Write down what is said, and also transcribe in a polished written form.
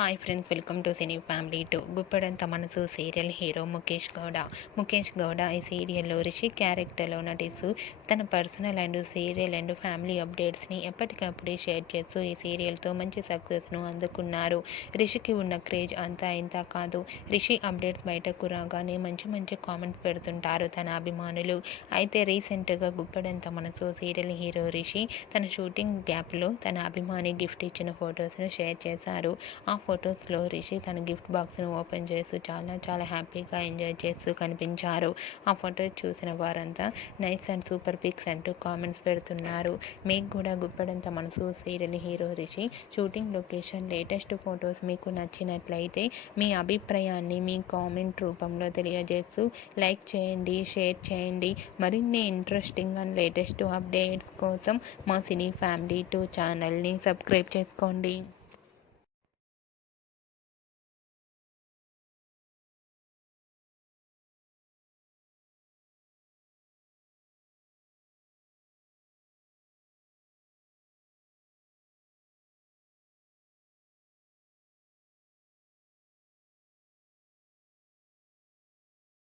Hi friends, welcome to cine family to. Guppedantha మనసు serial hero Mukesh Gowda ఈ సీరియల్లో రిషి క్యారెక్టర్లో నటిస్తూ తన personal and serial and family అప్డేట్స్ని ఎప్పటికప్పుడే షేర్ చేస్తూ ఈ సీరియల్తో మంచి సక్సెస్ను అందుకున్నారు. రిషికి ఉన్న క్రేజ్ అంతా ఇంత కాదు. రిషి అప్డేట్స్ బయటకు రాగానే మంచి కామెంట్స్ పెడుతుంటారు తన అభిమానులు. అయితే రీసెంట్గా గుప్పెడంత మనసు సీరియల్ హీరో రిషి తన షూటింగ్ గ్యాప్లో తన అభిమాని గిఫ్ట్ ఇచ్చిన ఫొటోస్ను షేర్ చేశారు. ఆ ఫొటోస్లో రిషి తన గిఫ్ట్ బాక్స్ను ఓపెన్ చేస్తూ చాలా హ్యాపీగా ఎంజాయ్ చేస్తూ కనిపించారు. ఆ ఫొటోస్ చూసిన వారంతా నైస్ అండ్ సూపర్ పిక్స్ అంటూ కామెంట్స్ పెడుతున్నారు. మీకు కూడా గుప్పెడంత మనసు serial hero Rishi shooting location latest photos మీకు నచ్చినట్లయితే మీ అభిప్రాయాన్ని మీ కామెంట్ రూపంలో తెలియజేస్తూ లైక్ చేయండి, షేర్ చేయండి. మరిన్ని ఇంట్రెస్టింగ్ అండ్ లేటెస్ట్ అప్డేట్స్ కోసం మా సినీ ఫ్యామిలీ 2 ఛానల్ని సబ్స్క్రైబ్ చేసుకోండి.